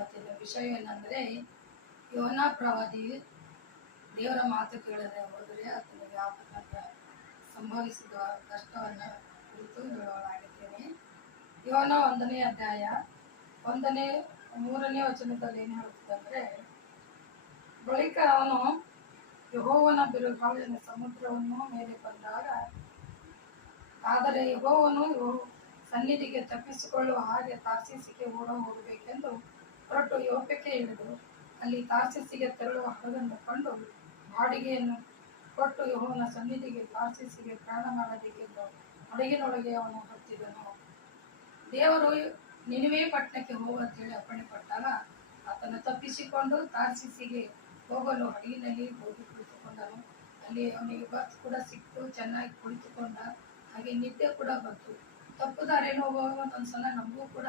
ಇವತ್ತಿನ ವಿಷಯ ಏನಂದರೆ, ಯೋನಾ ಪ್ರವಾದಿ ದೇವರ ಮಾತು ಕೇಳದೆ ಹೋದರೆ ಆತನಿಗೆ ಆತನಿಂದ ಸಂಭವಿಸಿದ ಕಷ್ಟವನ್ನು ಕುರಿತು ಹೇಳಲಾಗಿದ್ದೇನೆ. ಯೋನ 1ನೇ ಅಧ್ಯಾಯ 3ನೇ ವಚನದಲ್ಲಿ ಏನು ಹೇಳುತ್ತದೆ, ಬಳಿಕ ಅವನು ಯೆಹೋವನ ಬಿರುಗಾಳಿಯ ಸಮುದ್ರವನ್ನು ಮೇಲೆ ಬಂದಾಗ, ಆದರೆ ಯೆಹೋವನು ಸನ್ನಿಧಿಗೆ ತಪ್ಪಿಸಿಕೊಳ್ಳುವ ಹಾಗೆ ತಾರ್ಷೀಷಿಗೆ ಹೋಗಬೇಕೆಂದು ಹೊರಟು ಯೋಪಕ್ಕೆ ಇಳಿದು, ಅಲ್ಲಿ ತಾರ್ಷೀಷಿಗೆ ತೆರಳುವ ಹಡಗನ್ನು ಕಂಡು ಬಾಡಿಗೆಯನ್ನು ಕೊಟ್ಟು ಯೆಹೋವನ ಸನ್ನಿಧಿಗೆ ತಾರ್ಷೀಷಿಗೆ ಪ್ರಯಾಣ ಮಾಡಬೇಕೆಂದು ಹಡಗಿನೊಳಗೆ ಅವನು ಹತ್ತಿದನು. ದೇವರು ನಿನೆವೆ ಪಟ್ಟಣಕ್ಕೆ ಹೋಗುವಂತೇಳಿ ಅಪ್ಪಣೆ ಪಟ್ಟಾಗ ಆತನು ತಪ್ಪಿಸಿಕೊಂಡು ತಾರ್ಷೀಷಿಗೆ ಹೋಗಲು ಹಡಗಿನಲ್ಲಿ ಹೋಗಿ ಕುಳಿತುಕೊಂಡನು. ಅಲ್ಲಿ ಅವನಿಗೆ ಬರ್ತ್ ಕೂಡ ಸಿಕ್ತು, ಚೆನ್ನಾಗಿ ಕುಳಿತುಕೊಂಡ. ಹಾಗೆ ನಿದ್ದೆ ಕೂಡ ಬಂತು. ತಪ್ಪು ದಾರಿಯಲ್ಲಿ ಹೋಗುವಾಗ ಒಂದೊಂದ್ಸಲ ನಮಗೂ ಕೂಡ